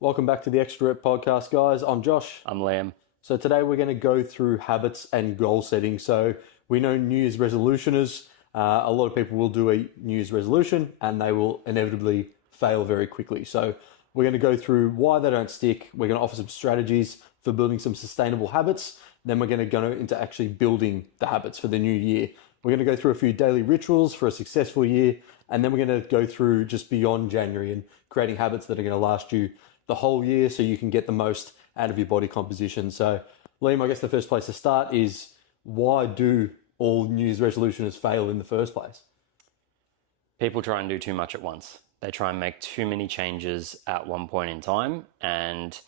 Welcome back to the Extra Rep podcast, guys. I'm Josh. I'm Liam. So today we're going to go through habits and goal setting. So we know New Year's resolutioners, a lot of people will do a New Year's resolution and they will inevitably fail very quickly. So we're going to go through why they don't stick. We're going to offer some strategies for building some sustainable habits. Then we're going to go into actually building the habits for the new year. We're going to go through a few daily rituals for a successful year. And then we're going to go through just beyond January and creating habits that are going to last you the whole year so you can get the most out of your body composition. So, Liam, I guess the first place to start is why do all New Year's resolutions fail in the first place? People try and do too much at once. They try and make too many changes at one point in time. And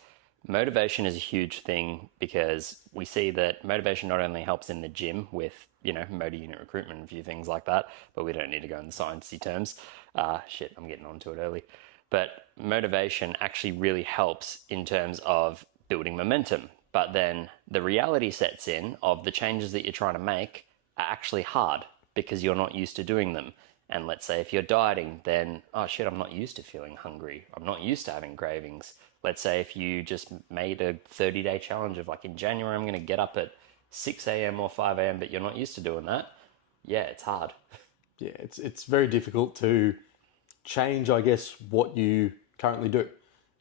motivation is a huge thing because we see that motivation not only helps in the gym with, motor unit recruitment and a few things like that, but we don't need to go in the sciencey terms. I'm getting onto it early. But motivation actually really helps in terms of building momentum. But then the reality sets in of the changes that you're trying to make are actually hard because you're not used to doing them. And let's say if you're dieting, then, I'm not used to feeling hungry. I'm not used to having cravings. Let's say if you just made a 30-day challenge of in January, I'm going to get up at 6 a.m. or 5 a.m., but you're not used to doing that. Yeah, it's hard. Yeah, it's very difficult to change, I guess, what you currently do,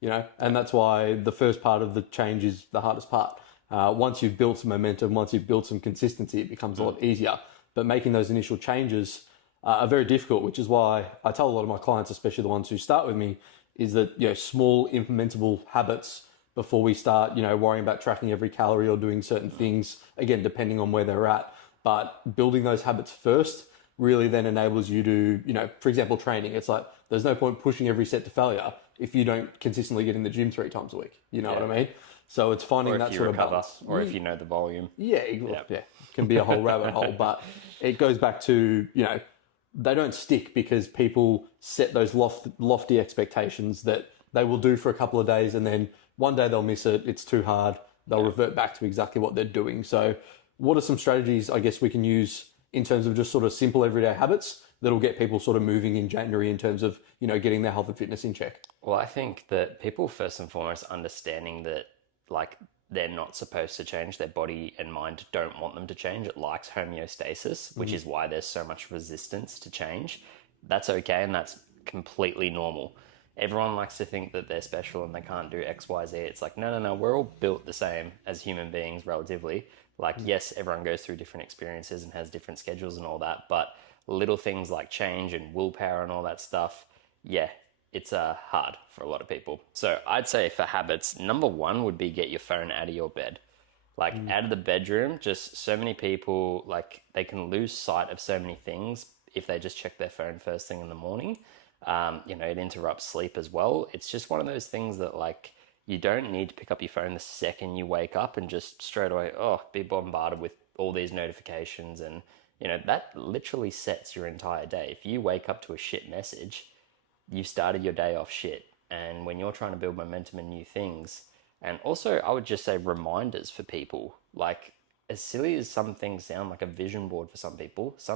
and that's why the first part of the change is the hardest part. Once you've built some momentum, once you've built some consistency, it becomes a lot easier. But making those initial changes are very difficult, which is why I tell a lot of my clients, especially the ones who start with me, is that, small implementable habits before we start, worrying about tracking every calorie or doing certain things, again, depending on where they're at. But building those habits first really then enables you to, for example, training. It's like, there's no point pushing every set to failure if you don't consistently get in the gym 3 times a week. You know what I mean? So it's finding that sort of balance. Or if you know the volume. Yeah, it can be a whole rabbit hole. But it goes back to, they don't stick because people set those lofty expectations that they will do for a couple of days and then one day they'll miss it. It's too hard. They'll revert back to exactly what they're doing. So what are some strategies, I guess, we can use in terms of just sort of simple everyday habits that'll get people sort of moving in January in terms of, getting their health and fitness in check? Well, I think that people first and foremost understanding that they're not supposed to change. Their body and mind don't want them to change. It likes homeostasis, which is why there's so much resistance to change. That's okay, and that's completely normal. Everyone likes to think that they're special and they can't do X, Y, Z. It's like, no, we're all built the same as human beings relatively. Yes, everyone goes through different experiences and has different schedules and all that, but little things like change and willpower and all that stuff, it's hard for a lot of people. So I'd say for habits, number one would be get your phone out of your bed. Out of the bedroom, just so many people, they can lose sight of so many things if they just check their phone first thing in the morning. It interrupts sleep as well. It's just one of those things that you don't need to pick up your phone the second you wake up and just straight away, be bombarded with all these notifications. And, that literally sets your entire day. If you wake up to a shit message, you've started your day off shit. And when you're trying to build momentum and new things, and also I would just say reminders for people, as silly as some things sound, like a vision board for some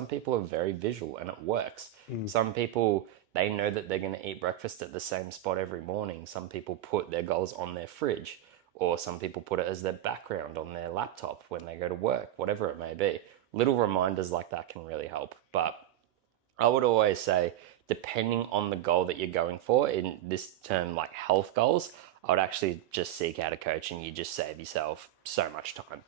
people are very visual and it works. Some people, they know that they're going to eat breakfast at the same spot every morning. Some people put their goals on their fridge, or some people put it as their background on their laptop when they go to work, whatever it may be. Little reminders like that can really help. But I would always say, depending on the goal that you're going for, in this term, health goals, I would actually just seek out a coach and you just save yourself so much time,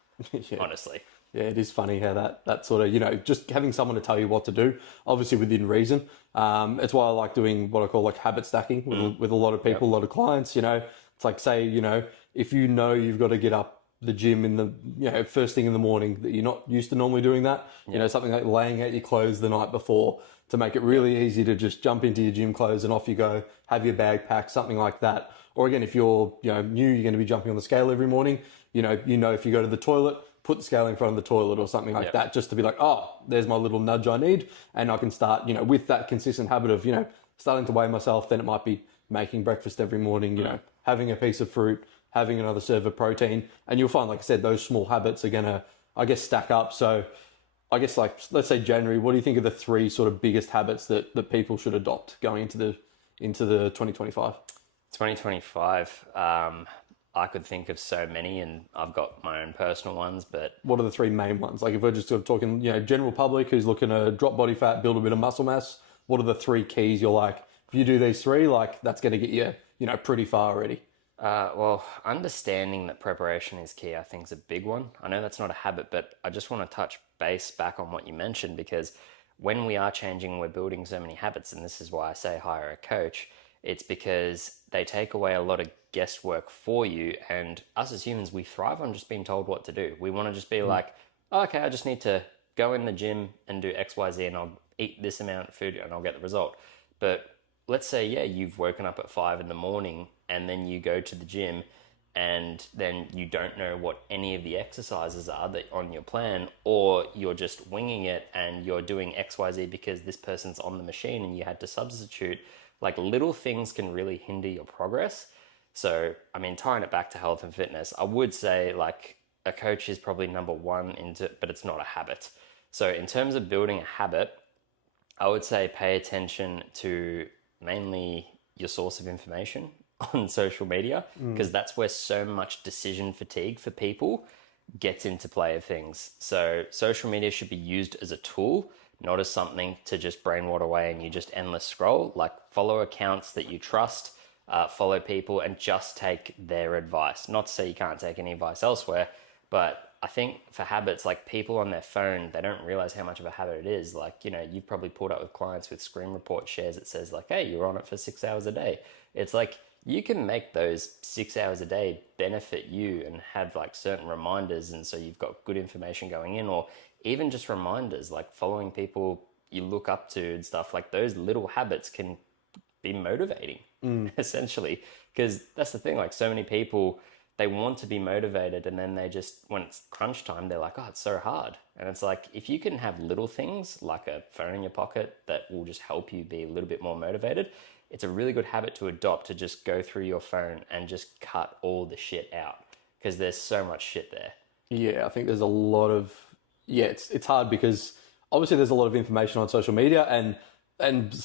honestly. Yeah, it is funny how that sort of, just having someone to tell you what to do, obviously within reason. It's why I like doing what I call habit stacking with a lot of people, a lot of clients. It's say, if you've got to get up the gym in the, first thing in the morning, that you're not used to normally doing that, something like laying out your clothes the night before to make it really easy to just jump into your gym clothes and off you go, have your bag packed, something like that. Or again, if you're, new, you're going to be jumping on the scale every morning, if you go to the toilet, put the scale in front of the toilet or something like that, just to be there's my little nudge I need. And I can start, with that consistent habit of, starting to weigh myself. Then it might be making breakfast every morning, having a piece of fruit, having another serve of protein. And you'll find, like I said, those small habits are going to, I guess, stack up. So I guess let's say January, what do you think are the 3 sort of biggest habits that people should adopt going into the 2025? 2025, I could think of so many, and I've got my own personal ones, but What are the three main ones? Like if we're just sort of talking, general public who's looking to drop body fat, build a bit of muscle mass, what are the three keys you're like, if you do these three, like that's going to get you, pretty far already? well, understanding that preparation is key, I think, is a big one. I know that's not a habit, but I just want to touch base back on what you mentioned, because when we are changing, we're building so many habits, and this is why I say hire a coach. It's because they take away a lot of guesswork for you, and us as humans, we thrive on just being told what to do. We want to just be like, oh, okay, I just need to go in the gym and do X, Y, Z, and I'll eat this amount of food and I'll get the result. But let's say, yeah, you've woken up at 5 in the morning and then you go to the gym and then you don't know what any of the exercises are that on your plan, or you're just winging it and you're doing XYZ because this person's on the machine and you had to substitute. Like, little things can really hinder your progress. So, I mean, tying it back to health and fitness, I would say like a coach is probably number one but it's not a habit. So in terms of building a habit, I would say pay attention to mainly your source of information on social media, because that's where so much decision fatigue for people gets into play of things. So social media should be used as a tool, not as something to just brain water away and you just endless scroll. Like, follow accounts that you trust, follow people and just take their advice. Not to say you can't take any advice elsewhere, but I think for habits, like people on their phone, they don't realize how much of a habit it is. Like, you've probably pulled up with clients with screen report shares that says like, hey, you're on it for 6 hours a day. It's like, you can make those 6 hours a day benefit you and have like certain reminders. And so you've got good information going in, or even just reminders, like following people you look up to and stuff. Like, those little habits can be motivating essentially. Because that's the thing, like so many people, they want to be motivated, and then they just, when it's crunch time, they're like, oh, it's so hard. And it's like, if you can have little things like a phone in your pocket that will just help you be a little bit more motivated, it's a really good habit to adopt, to just go through your phone and just cut all the shit out, because there's so much shit there. Yeah, I think there's a lot of, it's hard because obviously there's a lot of information on social media, and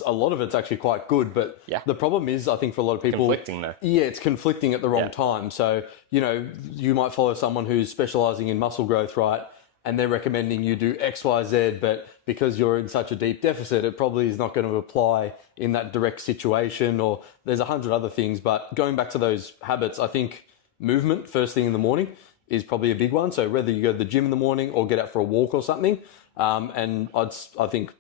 a lot of it's actually quite good, but the problem is, I think for a lot of people, Conflicting though. Yeah, it's conflicting at the wrong time. So, you might follow someone who's specializing in muscle growth, right? And they're recommending you do X, Y, Z, but because you're in such a deep deficit, it probably is not going to apply in that direct situation, or there's 100 other things. But going back to those habits, I think movement first thing in the morning is probably a big one. So whether you go to the gym in the morning or get out for a walk or something, and I think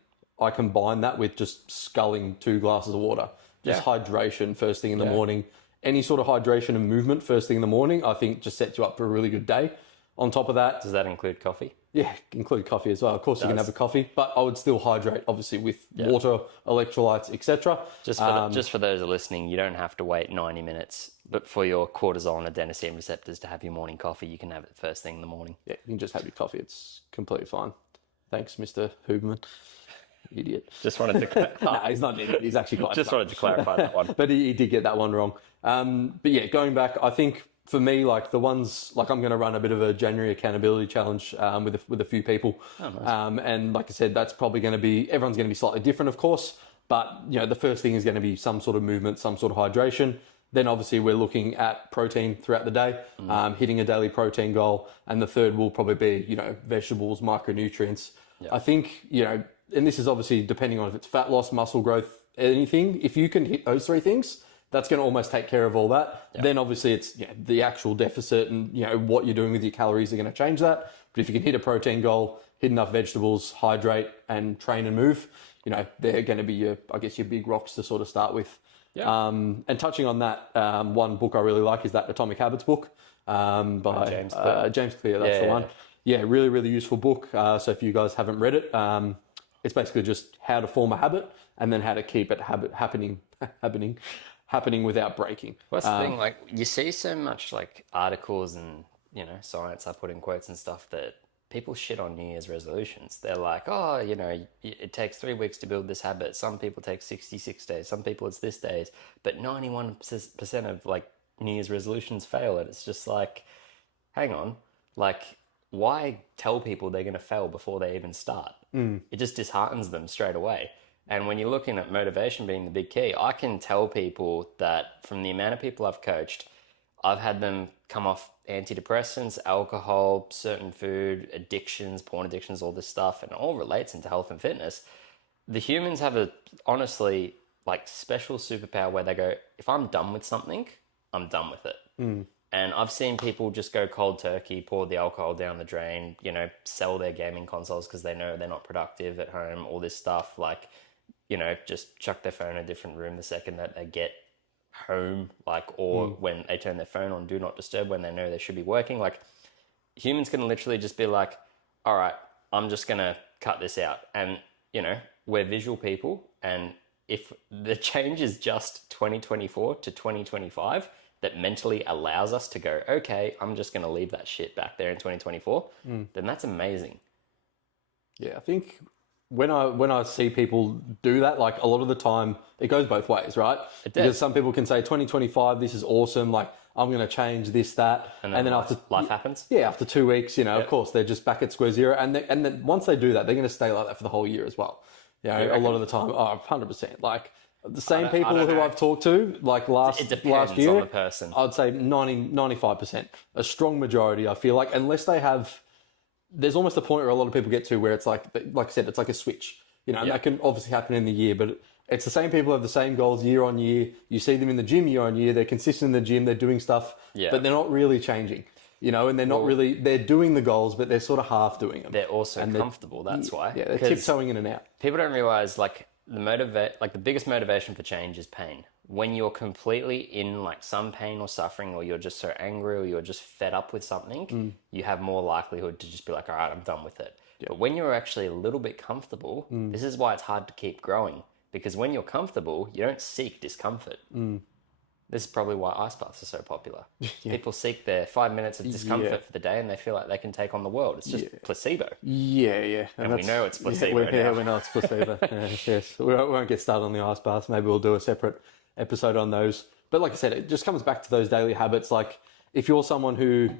I combine that with just sculling 2 glasses of water. Just hydration first thing in the morning. Any sort of hydration and movement first thing in the morning, I think just sets you up for a really good day. On top of that... Does that include coffee? Yeah, include coffee as well. Of course, you can have a coffee, but I would still hydrate, obviously, with water, electrolytes, etc. Just for those listening, you don't have to wait 90 minutes, but for your cortisol and adenosine receptors to have your morning coffee, you can have it first thing in the morning. Yeah, you can just have your coffee. It's completely fine. Thanks, Mr. Huberman. Idiot. Just wanted to... No, he's not an idiot. He's actually quite... Just wanted to clarify that one. But he did get that one wrong. But yeah, going back, I think for me, like the ones, like I'm going to run a bit of a January accountability challenge with a few people. Oh, nice. And like I said, that's probably going to be, everyone's going to be slightly different, of course. But, the first thing is going to be some sort of movement, some sort of hydration. Then obviously we're looking at protein throughout the day, hitting a daily protein goal. And the third will probably be, vegetables, micronutrients. I think, and this is obviously depending on if it's fat loss, muscle growth, anything. If you can hit those 3 things, that's going to almost take care of all that. Then obviously it's the actual deficit and what you're doing with your calories are going to change that. But if you can hit a protein goal, hit enough vegetables, hydrate and train and move, they're going to be your big rocks to sort of start with. And touching on that, one book I really like is that Atomic Habits book by James Clear. That's the one. Yeah, really, really useful book. So if you guys haven't read it, it's basically just how to form a habit and then how to keep it happening without breaking. What's the thing? Like, you see so much like articles and science, I put in quotes and stuff, that people shit on New Year's resolutions. They're like, oh, it takes 3 weeks to build this habit. Some people take 66 days. Some people it's this days. But 91% of like New Year's resolutions fail. And it's just like, hang on, like, why tell people they're going to fail before they even start? It just disheartens them straight away. And when you're looking at motivation being the big key, I can tell people that from the amount of people I've coached, I've had them come off antidepressants, alcohol, certain food, addictions, porn addictions, all this stuff, and it all relates into health and fitness. The humans have a, honestly, like special superpower where they go, if I'm done with something, I'm done with it. And I've seen people just go cold turkey, pour the alcohol down the drain, you know, sell their gaming consoles because they know they're not productive at home, all this stuff, like, you know, just chuck their phone in a different room the second that they get home, like, or when they turn their phone on do not disturb when they know they should be working. Like, humans can literally just be like, all right, I'm just going to cut this out. And, you know, we're visual people. And if the change is just 2024 to 2025, that mentally allows us to go, okay, I'm just going to leave that shit back there in 2024, then that's amazing. Yeah, I think when I see people do that, like a lot of the time, it goes both ways, right? Because some people can say 2025, this is awesome, like I'm going to change this, that, and then after life happens. Yeah, after 2 weeks, you know, of course they're just back at square zero, and then once they do that, they're going to stay like that for the whole year as well. You know, a lot of the time, 100%. Like the same people who I've talked to, like last year, on the person. I'd say 95%, a strong majority. I feel like unless they have. There's almost a point where a lot of people get to where it's like I said, it's like a switch, you know, and that can obviously happen in the year, but it's the same people who have the same goals year on year. You see them in the gym year on year. They're consistent in the gym. They're doing stuff, but they're not really changing, you know, and they're not really, they're doing the goals, but they're sort of half doing them. They're also comfortable. That's why. Yeah. They're tiptoeing in and out. People don't realize like the biggest motivation for change is pain. When you're completely in like some pain or suffering, or you're just so angry, or you're just fed up with something, you have more likelihood to just be like, all right, I'm done with it. But when you're actually a little bit comfortable, this is why it's hard to keep growing, because when you're comfortable, you don't seek discomfort. This is probably why ice baths are so popular. People seek their 5 minutes of discomfort for the day, and they feel like they can take on the world. It's just placebo. Yeah. And we know it's placebo now. We know it's placebo. Yes. We won't get started on the ice baths. Maybe we'll do a separate episode on those. But like I said, it just comes back to those daily habits. Like if you're someone who,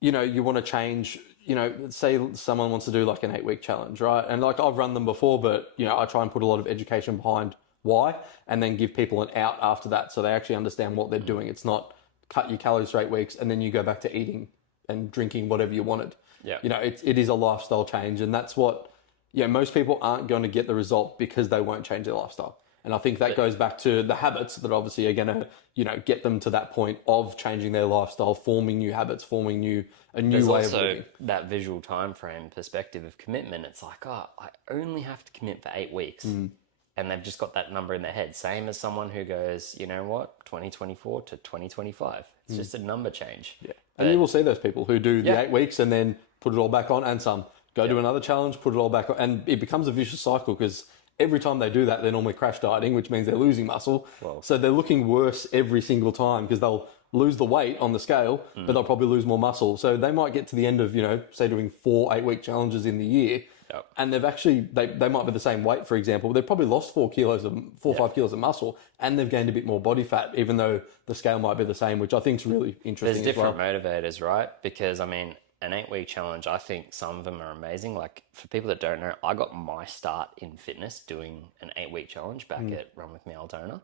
you know, you want to change, you know, say someone wants to do like an 8-week challenge, right? And like I've run them before, but you know, I try and put a lot of education behind why, and then give people an out after that so they actually understand what they're doing. It's not cut your calories for 8 weeks and then you go back to eating and drinking whatever you wanted. Yeah. You know, it is a lifestyle change, and that's what, most people aren't going to get the result because they won't change their lifestyle. And I think that goes back to the habits that obviously are going to, you know, get them to that point of changing their lifestyle, forming new habits, forming a new way of living. There's also that visual time frame perspective of commitment. It's like, oh, I only have to commit for 8 weeks. And they've just got that number in their head. Same as someone who goes, you know what, 2024 to 2025. It's just a number change. Yeah. And you will see those people who do the 8 weeks and then put it all back on, and some go do another challenge, put it all back on. And it becomes a vicious cycle because every time they do that, they're normally crash dieting, which means they're losing muscle. Wow. So they're looking worse every single time because they'll lose the weight on the scale, but they'll probably lose more muscle. So they might get to the end of, you know, say doing 4 8-week challenges in the year. Yep. And they've actually, they might be the same weight, for example, but they've probably lost 4 or 5 kilos of muscle, and they've gained a bit more body fat, even though the scale might be the same, which I think is really interesting. There's different motivators, right? Because, I mean, an 8-week challenge, I think some of them are amazing. Like, for people that don't know, I got my start in fitness doing an 8-week challenge back at Run With Me Altona.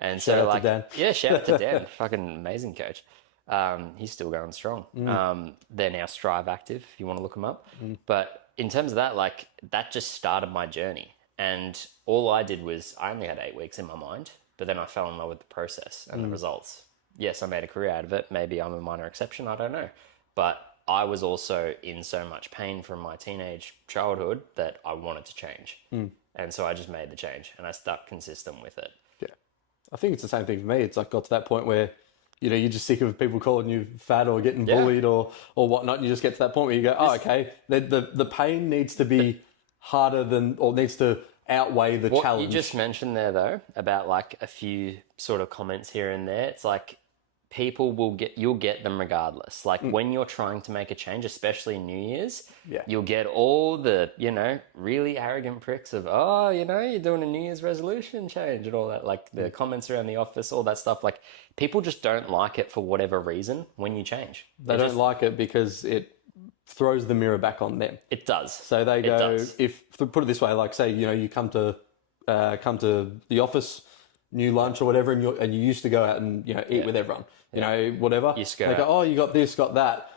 And Shout so, out like, to Dan. yeah, shout out to Dan. Fucking amazing coach. He's still going strong. They're now Strive Active, if you want to look them up. But in terms of that, like, that just started my journey. And all I did was, I only had 8 weeks in my mind, but then I fell in love with the process and the results. Yes, I made a career out of it. Maybe I'm a minor exception. I don't know. But I was also in so much pain from my teenage childhood that I wanted to change. And so I just made the change, and I stuck consistent with it. Yeah. I think it's the same thing for me. It's like got to that point where, you know, you're just sick of people calling you fat or getting bullied or whatnot. And you just get to that point where you go, oh, okay, the pain needs to be harder than, or needs to outweigh the challenge. What you just mentioned there, though, about like a few sort of comments here and there, it's like you'll get them regardless. Like when you're trying to make a change, especially in New Year's, you'll get all the, you know, really arrogant pricks of, oh, you know, you're doing a New Year's resolution change and all that, like the comments around the office, all that stuff. Like people just don't like it for whatever reason when you change. They don't like it because it throws the mirror back on them. It does. So they go, put it this way, like say, you know, you come to come to the office, new lunch or whatever, and you used to go out and eat with everyone, whatever. Used to go They go, out. oh, you got this, got that.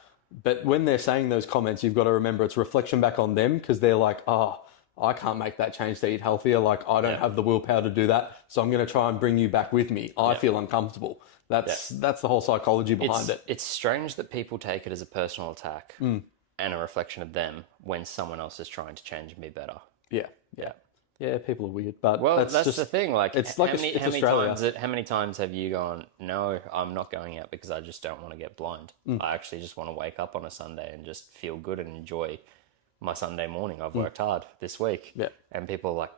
But when they're saying those comments, you've got to remember it's reflection back on them, because they're like, oh, I can't make that change to eat healthier. Like, I don't have the willpower to do that. So I'm going to try and bring you back with me. I feel uncomfortable. That's the whole psychology behind it. It's strange that people take it as a personal attack and a reflection of them when someone else is trying to change and be better. Yeah. Yeah. Yeah, people are weird, but Well, that's just the thing. Like, it's like how many times have you gone, no, I'm not going out because I just don't want to get blind. I actually just want to wake up on a Sunday and just feel good and enjoy my Sunday morning. I've worked hard this week. Yeah. And people are like,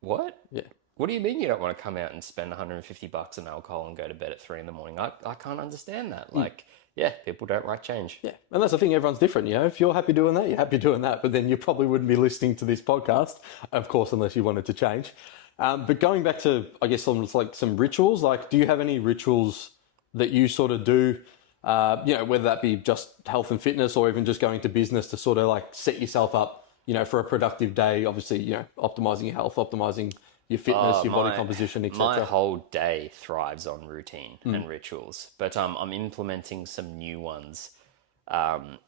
what? Yeah. What do you mean you don't want to come out and spend $150 on alcohol and go to bed at 3 a.m? I can't understand that. Like, yeah, people don't like change. Yeah, and that's the thing. Everyone's different. If you're happy doing that, you're happy doing that. But then you probably wouldn't be listening to this podcast, of course, unless you wanted to change. But going back to, I guess, some rituals. Like, do you have any rituals that you sort of do? Whether that be just health and fitness, or even just going to business to sort of like set yourself up, for a productive day. Obviously, optimizing your health, optimizing your fitness, your body composition, etc. My whole day thrives on routine and rituals, but I'm implementing some new ones.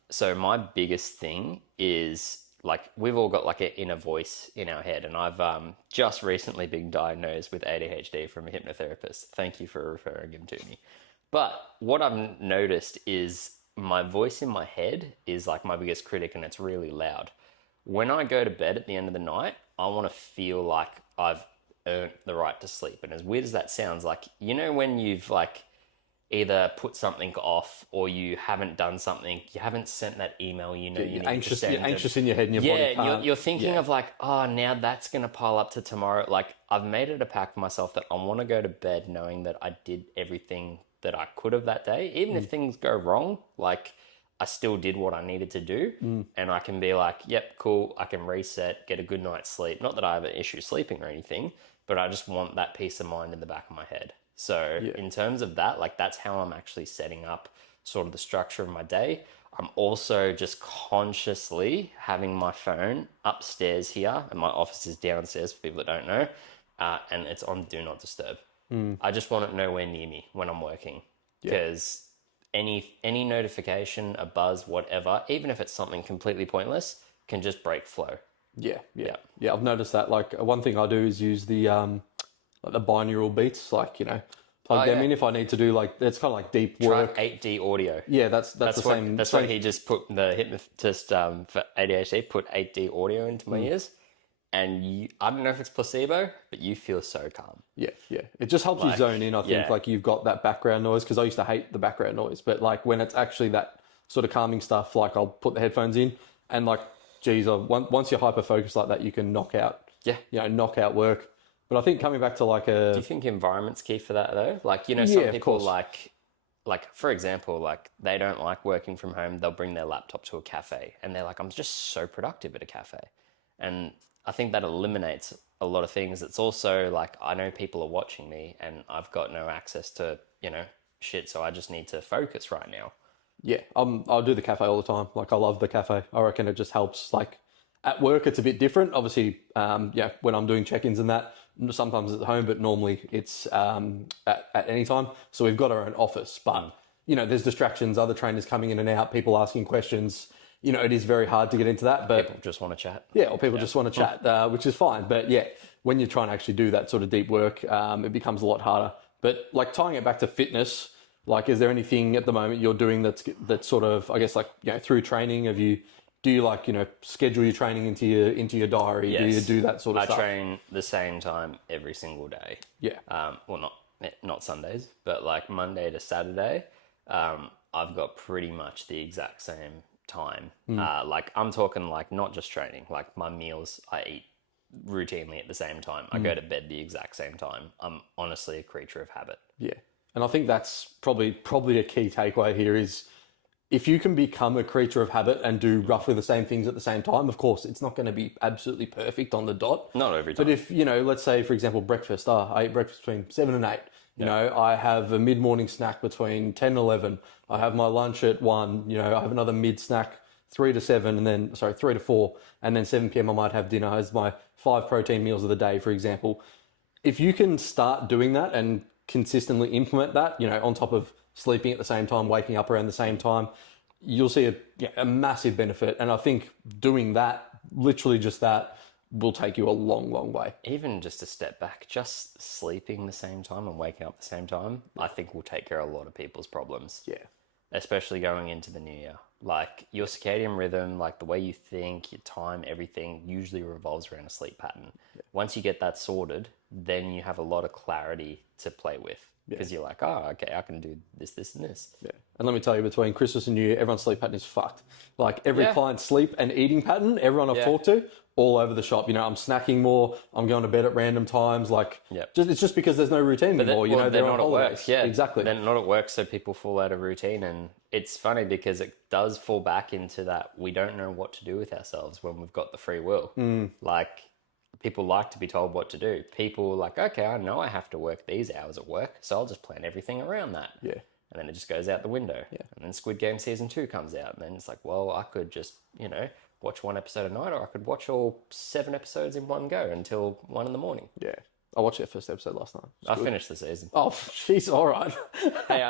So my biggest thing is, like, we've all got like an inner voice in our head, and I've just recently been diagnosed with ADHD from a hypnotherapist. Thank you for referring him to me. But what I've noticed is my voice in my head is like my biggest critic, and it's really loud. When I go to bed at the end of the night, I want to feel like I've earned the right to sleep. And as weird as that sounds, like, when you've like either put something off, or you haven't done something, you haven't sent that email, you need to send. You're anxious in your head, and your body can't. You're thinking of like, oh, now that's going to pile up to tomorrow. Like, I've made it a pact for myself that I want to go to bed knowing that I did everything that I could have that day. Even if things go wrong, like, I still did what I needed to do, and I can be like, yep, cool, I can reset, get a good night's sleep. Not that I have an issue sleeping or anything, but I just want that peace of mind in the back of my head. So in terms of that, like, that's how I'm actually setting up sort of the structure of my day. I'm also just consciously having my phone upstairs here, and my office is downstairs for people that don't know, and it's on Do Not Disturb. I just want it nowhere near me when I'm working, because any notification, a buzz, whatever, even if it's something completely pointless, can just break flow. Yeah. I've noticed that. Like, one thing I do is use the binaural beats, like, plug them in if I need to do, like, it's kind of like deep work. Try 8D audio. Yeah, that's the what, same. That's what he just put, the hypnotist for ADHD, put 8D audio into my ears. And I don't know if it's placebo, but you feel so calm. Yeah. It just helps you zone in, I think. Like, you've got that background noise, because I used to hate the background noise. But, like, when it's actually that sort of calming stuff, like, I'll put the headphones in, and, like, geez, once you're hyper-focused like that, you can knock out work. But I think coming back to, like, Do you think environment's key for that, though? Like, some people, like, for example, like, they don't like working from home. They'll bring their laptop to a cafe, and they're like, I'm just so productive at a cafe. And I think that eliminates a lot of things. It's also like, I know people are watching me, and I've got no access to, shit. So I just need to focus right now. Yeah, I'll do the cafe all the time. Like, I love the cafe. I reckon it just helps. Like, at work, it's a bit different. Obviously, when I'm doing check-ins and that, sometimes it's at home, but normally it's at any time. So we've got our own office, but, there's distractions, other trainers coming in and out, people asking questions. It is very hard to get into that, but People just want to chat. Yeah, or people just want to chat, which is fine. But yeah, when you're trying to actually do that sort of deep work, it becomes a lot harder. But, like, tying it back to fitness, like, is there anything at the moment you're doing that's sort of, I guess, like, through training? Do you like, schedule your training into your diary? Yes. Do you do that sort of stuff? I train the same time every single day. Yeah. Well, not Sundays, but like Monday to Saturday, I've got pretty much the exact same time. Like, I'm talking, like, not just training, like my meals I eat routinely at the same time. I go to bed the exact same time. I'm honestly a creature of habit. Yeah. And I think that's probably a key takeaway here is, if you can become a creature of habit and do roughly the same things at the same time, of course, it's not going to be absolutely perfect on the dot. Not every time. But if, let's say, for example, breakfast, I eat breakfast between 7 and 8. I have a mid-morning snack between 10 and 11. I have my lunch at 1. I have another mid-snack 3 to 7, and then, sorry, 3 to 4, and then 7 p.m. I might have dinner as my 5 protein meals of the day, for example. If you can start doing that and consistently implement that, on top of sleeping at the same time, waking up around the same time, you'll see a massive benefit. And I think doing that, literally just that, will take you a long, long way. Even just a step back, just sleeping the same time and waking up the same time, I think will take care of a lot of people's problems. Yeah. Especially going into the new year. Like your circadian rhythm, like the way you think, your time, everything usually revolves around a sleep pattern. Yeah. Once you get that sorted, then you have a lot of clarity to play with. Because you're like, oh, okay, I can do this, this, and this. Yeah. And let me tell you, between Christmas and New Year, everyone's sleep pattern is fucked. Like every client's sleep and eating pattern, everyone I've talked to, all over the shop. I'm snacking more. I'm going to bed at random times. Like, it's just because there's no routine anymore. They're not at work. Yeah, exactly. They're not at work, so people fall out of routine. And it's funny because it does fall back into that we don't know what to do with ourselves when we've got the free will. Like, people like to be told what to do. People are like, okay, I know I have to work these hours at work, so I'll just plan everything around that. Yeah. And then it just goes out the window. Yeah. And then Squid Game Season 2 comes out. And then it's like, well, I could just, watch one episode a night, or I could watch all 7 episodes in one go until 1 in the morning. Yeah. I watched that first episode last night. I finished the season. Oh, jeez, all right. Hey,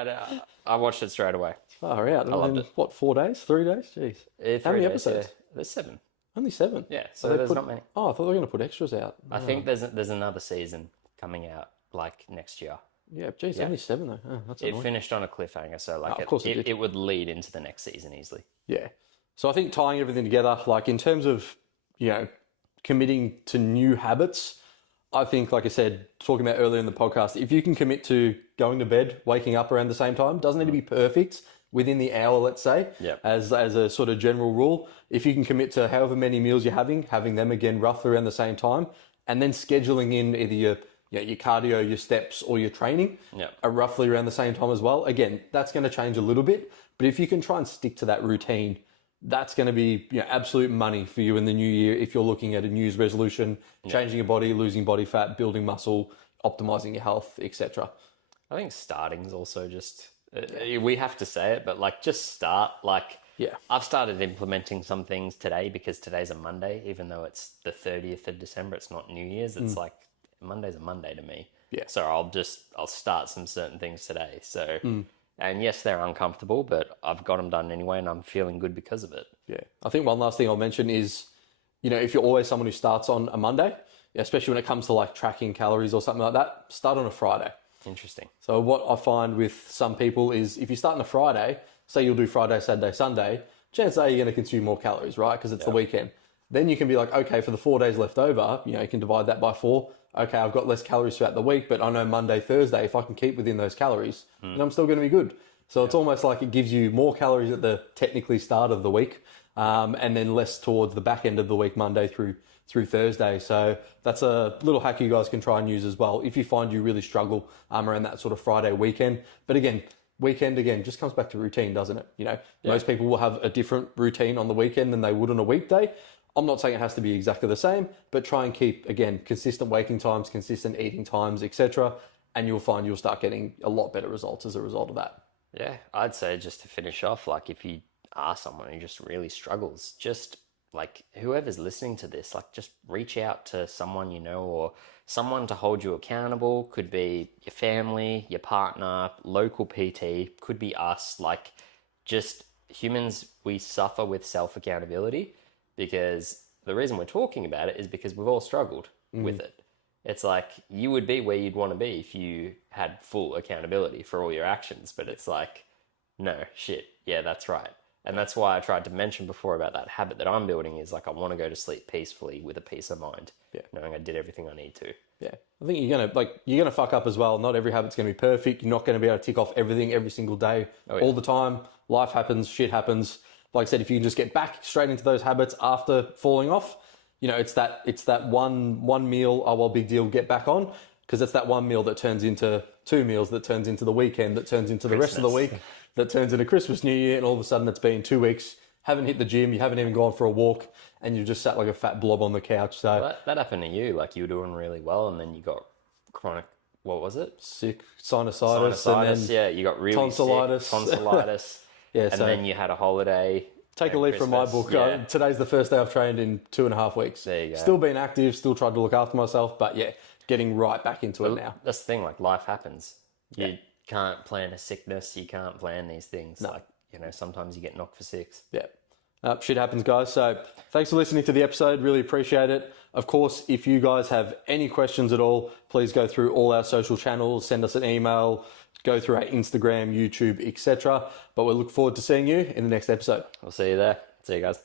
I watched it straight away. Far out. I loved it. What, 4 days? 3 days? Jeez. How many episodes? Yeah. There's 7. Only 7? Yeah, so there's not many. Oh, I thought they were going to put extras out. I think there's another season coming out, like, next year. Yeah, geez, only 7 though. Oh, that's it finished on a cliffhanger, so like of course it would lead into the next season easily. Yeah. So I think tying everything together, like in terms of, committing to new habits, I think, like I said, talking about earlier in the podcast, if you can commit to going to bed, waking up around the same time, doesn't need to be perfect, within the hour, let's say, as a sort of general rule. If you can commit to however many meals you're having them again roughly around the same time, and then scheduling in either your cardio, your steps, or your training are roughly around the same time as well. Again, that's going to change a little bit, but if you can try and stick to that routine, that's going to be absolute money for you in the new year if you're looking at a New Year's resolution, changing your body, losing body fat, building muscle, optimizing your health, etc. I think starting's also just... we have to say it, but like just start. Like, I've started implementing some things today because today's a Monday, even though it's the 30th of December. It's not New Year's. It's like Monday's a Monday to me. Yeah. So I'll start some certain things today. So, and yes, they're uncomfortable, but I've got them done anyway, and I'm feeling good because of it. Yeah. I think one last thing I'll mention is, if you're always someone who starts on a Monday, especially when it comes to like tracking calories or something like that, start on a Friday. Interesting. So what I find with some people is if you start on a Friday, say you'll do Friday, Saturday, Sunday, chances are you're going to consume more calories, right? Because it's the weekend. Then you can be like, okay, for the 4 days left over, you can divide that by 4. Okay, I've got less calories throughout the week, but I know Monday, Thursday, if I can keep within those calories, then I'm still going to be good. So it's almost like it gives you more calories at the technically start of the week, and then less towards the back end of the week, Monday through Thursday. So that's a little hack you guys can try and use as well if you find you really struggle around that sort of Friday weekend. But again, weekend just comes back to routine, doesn't it? Most people will have a different routine on the weekend than they would on a weekday. I'm not saying it has to be exactly the same, but try and keep, again, consistent waking times, consistent eating times, etc. And you'll find you'll start getting a lot better results as a result of that. Yeah, I'd say just to finish off, like if you are someone who just really struggles, just like whoever's listening to this, like just reach out to someone or someone to hold you accountable. Could be your family, your partner, local PT, could be us. Like just humans, we suffer with self-accountability because the reason we're talking about it is because we've all struggled with it. It's like you would be where you'd want to be if you had full accountability for all your actions, but it's like, no, shit, yeah, that's right. And that's why I tried to mention before about that habit that I'm building is like I want to go to sleep peacefully with a peace of mind, knowing I did everything I need to. Yeah, I think you're gonna fuck up as well. Not every habit's gonna be perfect. You're not gonna be able to tick off everything every single day, all the time. Life happens, shit happens. Like I said, if you can just get back straight into those habits after falling off, it's that one meal. Oh well, big deal. Get back on, because it's that one meal that turns into 2 meals, that turns into the weekend, that turns into the rest of the week, that turns into Christmas, New Year, and all of a sudden it's been 2 weeks. Haven't hit the gym, you haven't even gone for a walk, and you've just sat like a fat blob on the couch. So well, that happened to you. Like you were doing really well, and then you got chronic. What was it? Sick sinusitis, and then you got really tonsillitis. sick, tonsillitis. And then you had a holiday. take a leaf from my book. Yeah. Today's the first day I've trained in 2.5 weeks. There you go. Still been active, still tried to look after myself, but yeah, getting right back into it now. That's the thing, like life happens. You can't plan a sickness. You can't plan these things. No. Like, sometimes you get knocked for six. Yeah. Shit happens, guys. So thanks for listening to the episode. Really appreciate it. Of course, if you guys have any questions at all, please go through all our social channels, send us an email, go through our Instagram, YouTube, etc. But we look forward to seeing you in the next episode. We'll see you there. See you guys.